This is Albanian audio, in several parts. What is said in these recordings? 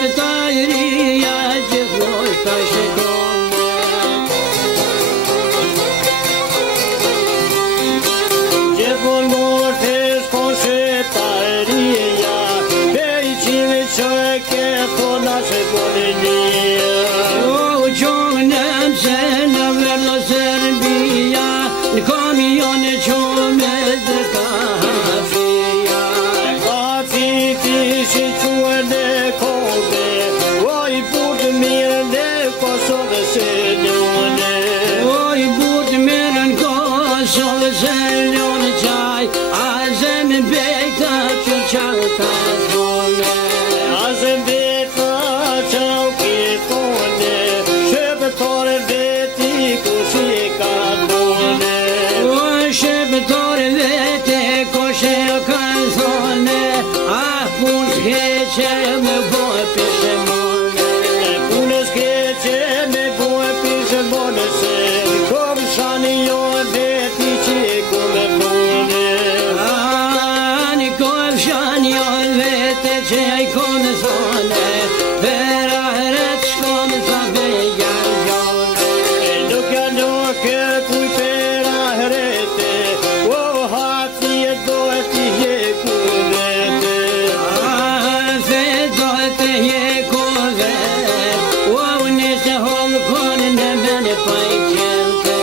shqiptaria gjithmoj ta shikone. Gjithmon mortes po shqiptaria, bejqime që ke thona se polinia. O gjonem se në verlo Serbia, në kamione qome dhe kafia. Kafi ti quene kobe, oj but mirë në Kosovë se ljone. Oj but mirë në Kosovë se ljone qaj, a zemë bejta që qau ta thone. A zemë bejta qau ki thone, shqiptore veti kush i ka thone. O shqiptore veti kush i ka thone, a pun s'keqe me boj pishemone. Pun s'keqe me boj pishemone, se kom shani jo veti që i ku me thone. Ani kom shani jo veti që i ku me thone, per ahret shkom t'a beja njone. Nuk kuj per ahrete, o hati e dojt i jeku vete. Fe dojt i jeku vete, o nise holkon në mene pa i qelte.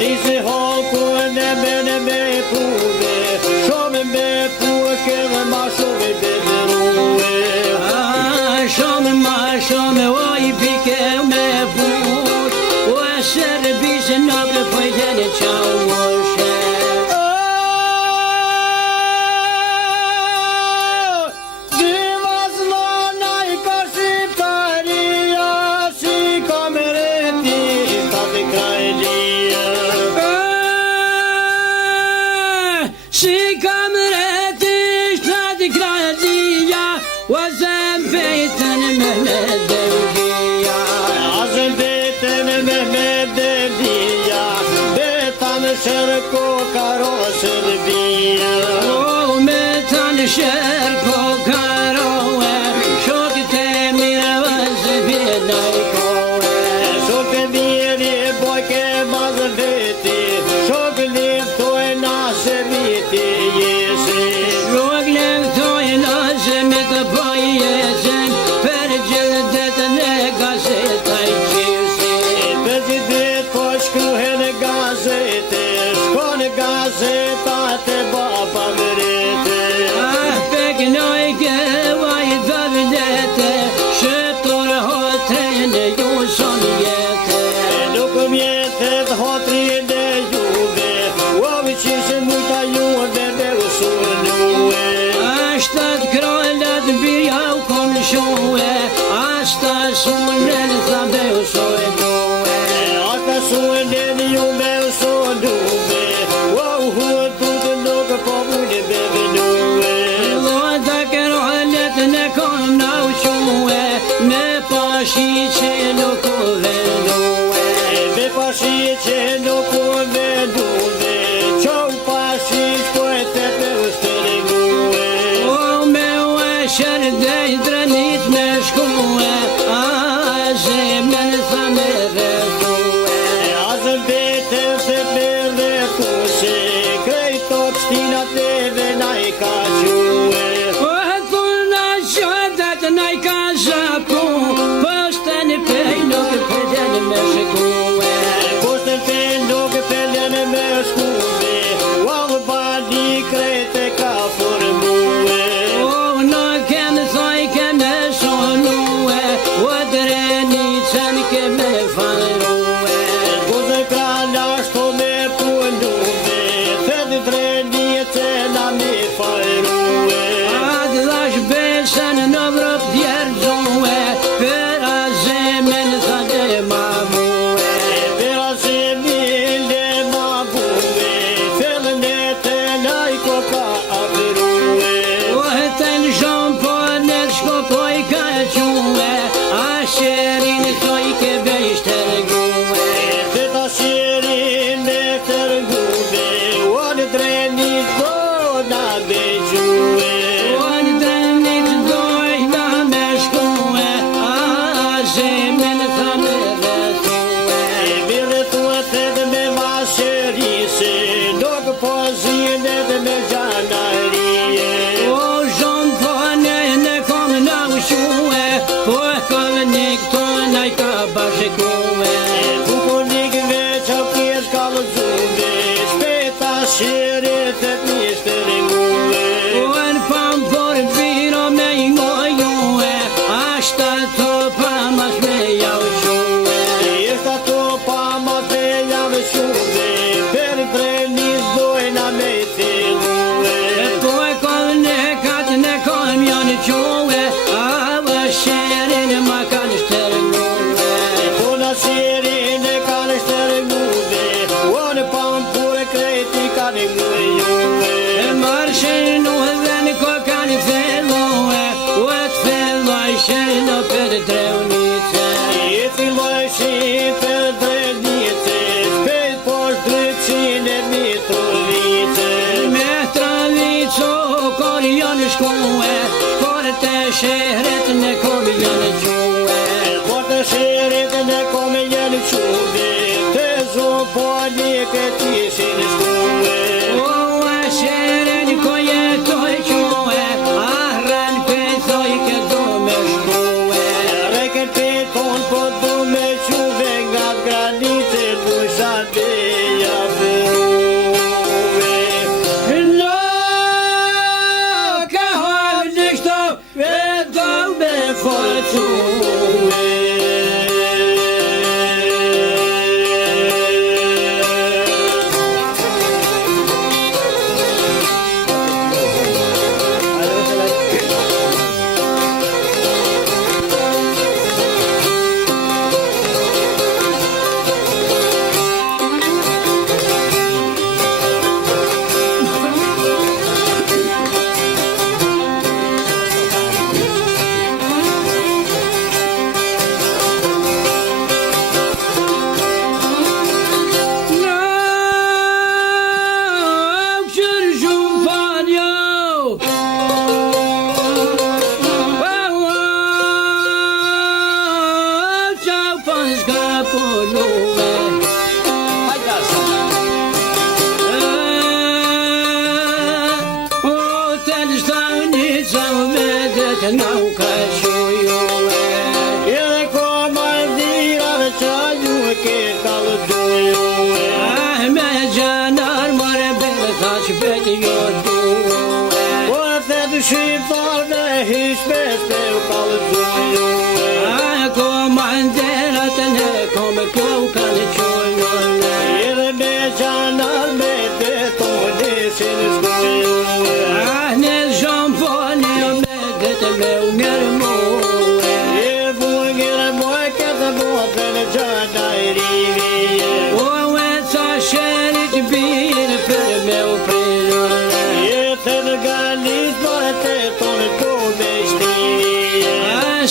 Nise holkon në mene me puve, shumë me puke dhe ma shumë dhe ruve. Shumë ma shumë o i pike me puke, o Serbisë nuk pëjtene qau moshe. Diva zlona i ka shqiptaria, si kamereti stati krajlia. Si kamereti stati krajlia, o zem pejtene me devgia. A zem pejtene me devgia, beta në shërko karo Serbia. O beta në shërko karo e, shokët e mire vëzë vjena i kohe. Shokët e mire bojke mazë veti, shokët liftoj nase viti jesi. Shokët liftoj nase me të bëj jesen, per gjithetën e gazeta i qisi. Per gjithet po shkruhen gazete, shkon gazeta të baba mërete. Peknoj ke vaj dëvdete, shqiptor hotrene ju son jete. Nuk mjetet hotrene juve, uovi qishë mujta juve me usunue. Ashtat krollat birja u kom shue, ashtat sunen tha me usunue. Ashtat sunen ju me usunue, uovi hudut nuk po mune me venue. Lota krollat në kom na uque, me pashi që nuk u venue. Me pashi që nuk u venue, qau pashi shko e te për ushtëringue. O me u e shërdej drenit me shkue, a zemën tha me rëtue. A zemën se me rëtuse, krejtot shtinat e vena i ka que. O thuna qadat na i ka zapu, pështën e pej nuk Ishte ato pa mas me jau quve. Ishte ato pa mas me jau quve, per prenis dojna me filluve. Po e kodhë në katë në kodhëm janë quve, a vë sherin ma kanë shtërënguve. Po në sherin e kanë shtërënguve, o në pampur e kreti kanë nguve. Marshin u dhe në ko kanë filluve, u e të filloj sherin o për drevnice. I filloj sherin për drevnice, shpejt po shdrypshin e Mitrovice. Mitrovico kor janë shkuve, kor të shehret në kom janë quve. Kor të shehret në kom janë quve, të zoponi këtë ishin shkuve. Sheren ko jetoj quve, ahren pëthoj këto me shkuve. Reken pëthon po do me quve, nga granice dusha beja vëruve. No, ka hajë në kështo, veto me forcuve. Nauka shujuve, edhe komandira qa ju ke kalë dujuve. me gjanar mare bere tha që beti jo duve. Po e thetë shqiptar me hishpes pe u kalë dujuve. Komanderat në kome klau kanë qojnone, edhe me gjanar me betonishin shkujuve. në zhomponi o me gëtë me u ngërë muve. E vungërë moj këtë botë në gjana i rivije. O e ca sherit birë për me u prirone, E të në galit për të tonë do me shtivije.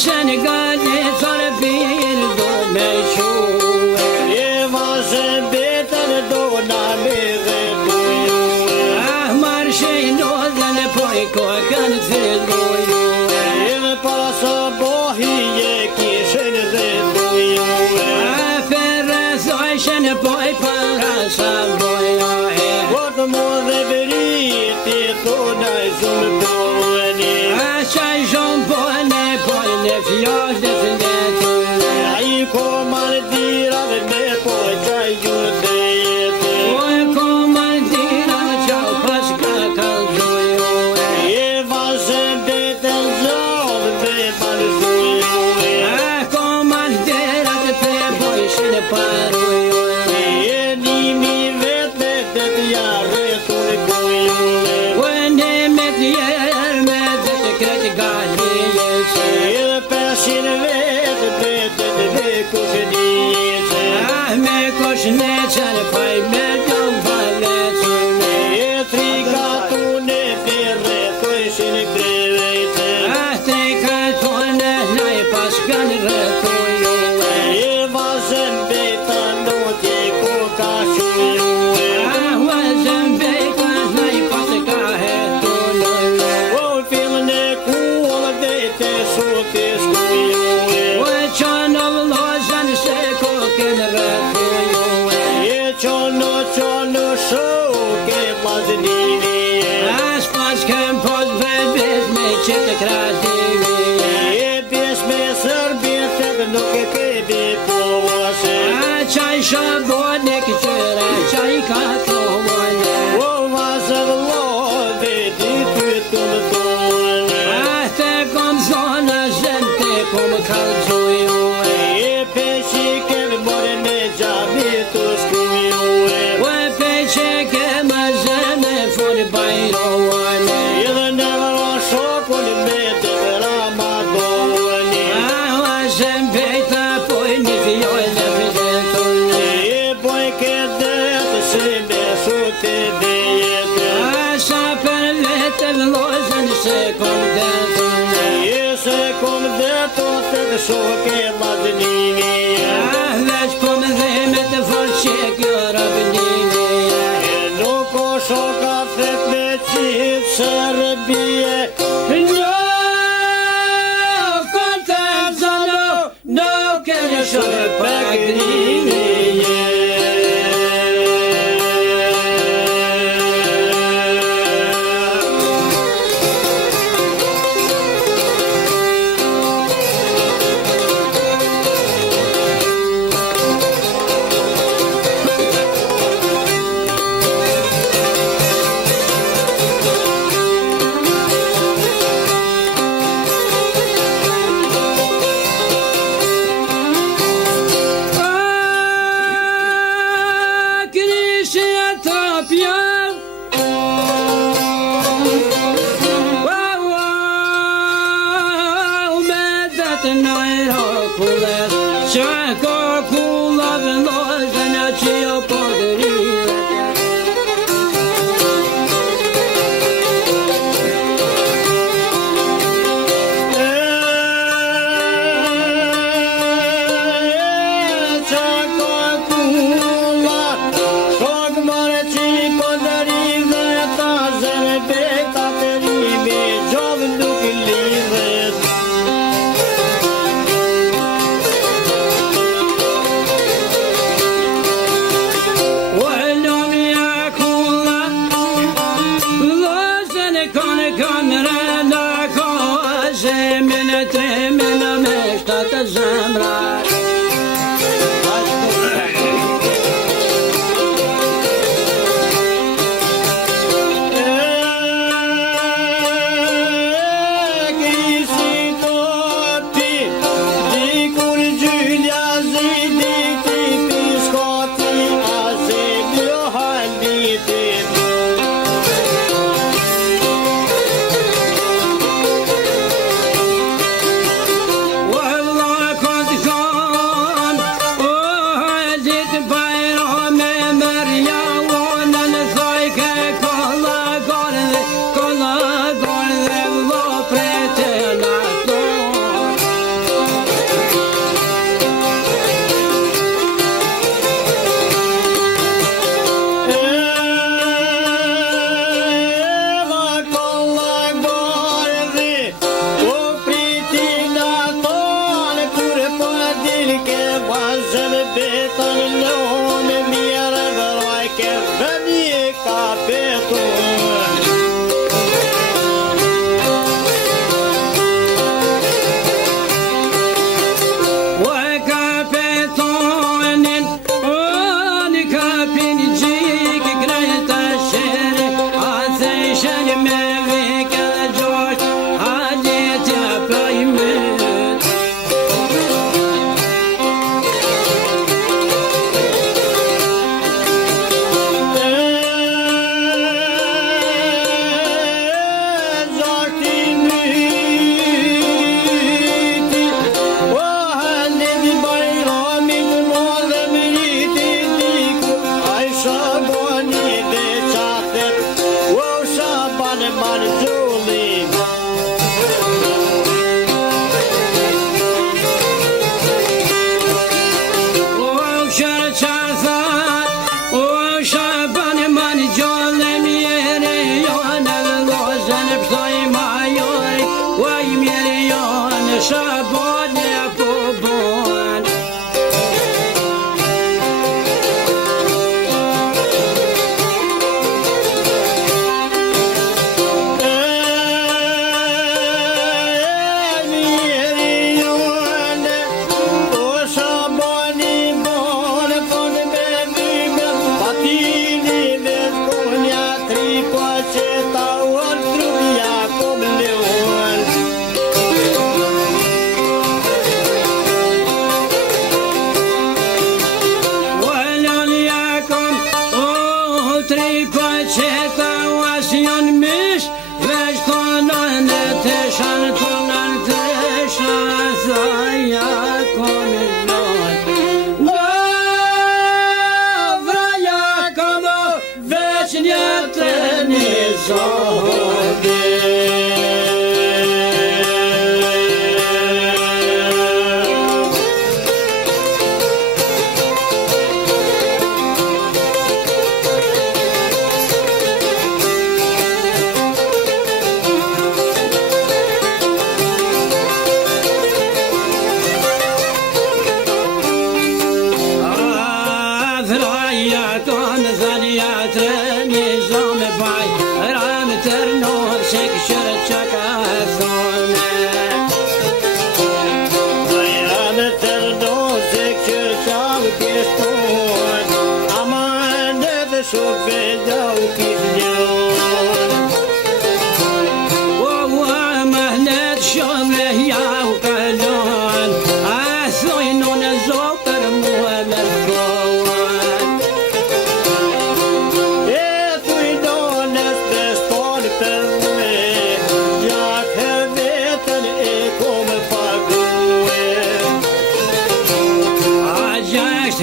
Sen gani thore birë do me quve. E vazën betën do na me dhe dujuve. Marshin o dhe në pojko kanë fillujuve. Edhe pasa bohije kishen dhe dujuve. Ferrezojshen poj para sa bojohe, Vërtë mo dhe veriti tonaj zumë pojni. qaj zhompone pojnë fjall dhe fletune. A i komandira dhe me poj qaj ju dhe jetë. O e komandira në qau pas ka kalzujue. E vazën betën zonë dhe banë zujue. Komandira të te pojshin parujue. E nimi vetë me betja rëtur gujue. O e ne me tjerë me dhe të kretë galije. Edhe peshin vetë betën me kushnije. Me kushnecën paj me gjom palecune. E trikatune përre thëshin krevete. Trikatune naj pas kanë rëtujue. E vazën beta notje ko ka shujue. Vazën bejta naj pas ka hetulune. O fillën e kullë vete sote shkujue. O e qanë vlozën se ko kënë rëtujue. E qonë shoke vazënivije. As pas këm pos vëbis me qëtë krativije. E bes me sërbje kom kallëzuju E peshi kemi more me gjabi të shkuju e peqe ke më zeme fori bajroane Edhe në vëra shokun me të ramadoni Zem pejta poj një fjoj dhe fizetone E poj këtë të si me shute dhe jetë Sa për vete vlozën se kom detone E se kom dhe të të shoke vazhnimi Veç kom dhe me të forë që kjo rabnimi E nuk o shoka thet me qitë Serbie No kërë shore pragnimi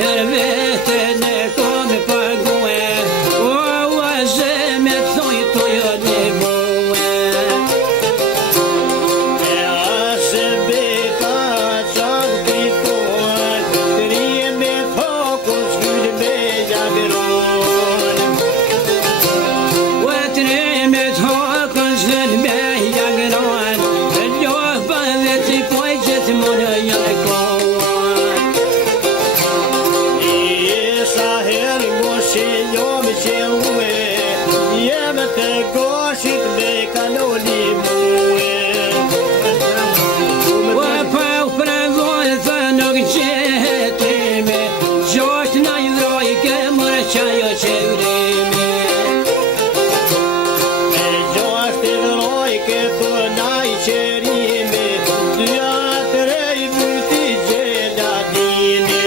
Për vetën e kom pague, o zeme thoj të jo një bue. E asë beta qanë kriton, krije me thokun s'kyllë me jagron. O tre me thokun s'kyllë me jagron, ljohë dhe t'i poj gjithmonë janë kohë. Të goshit me kaloni muë. O pa u prevoj dhe nuk gjetime, gjosht na i vroj ke mërë qajo qevrime. Me gjosht i vroj ke të na i qerime, dyja të rej vyti gjeda dini.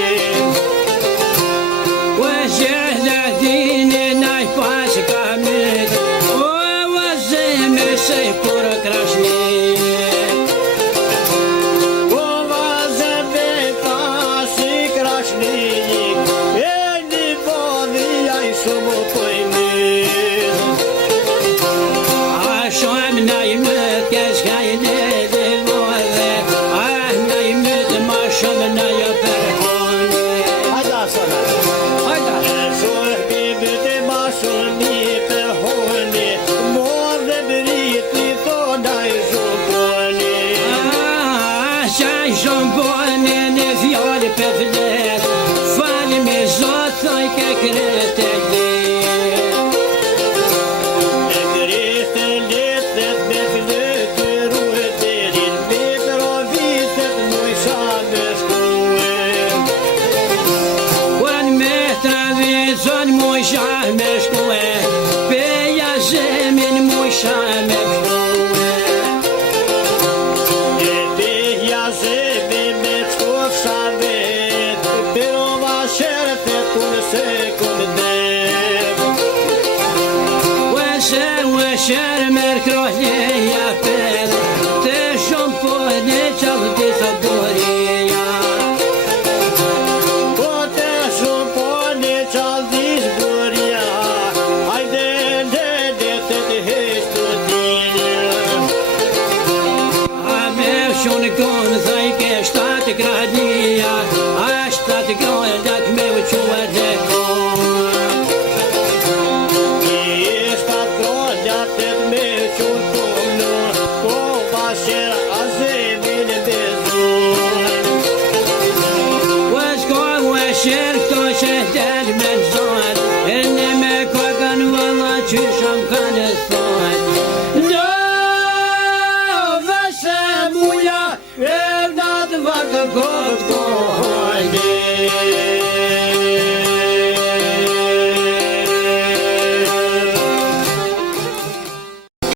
O gjeda dini na i pas ka mëtë, se por krashni. O vazhme ta si krashni, e një bodhi a i shumë pojmi. A shumë na i mëtë kesh ka i në dhe vodhe, a na i mëtë ma shumë na jo përkoni. Hajda sana. Hajda. E shumë bibëte ma shumë një përhoni, qaj shumë në fjallë për flet, falë me zotë thoj ke kretë e let. E kretë e letët me flet të ruhe derin, me të rovitët në isha me shkue. Unë me travizon mu isha me shkue, peja zemin mu isha me shkue. Shërë mërë krohleja për, të shumë po në qallë të saboria. Po të shumë po në qallë të saboria, hajde në detë të heshtë të tinja. A me shumë konë thaj ke 7 gradia, a 7 gradat me u qua dhe konë. Shërë këto që del me zonë, e në me kokën vëlla që shumë kanë thonë. No, vëse muja, e vnatë vakë këtë kohë.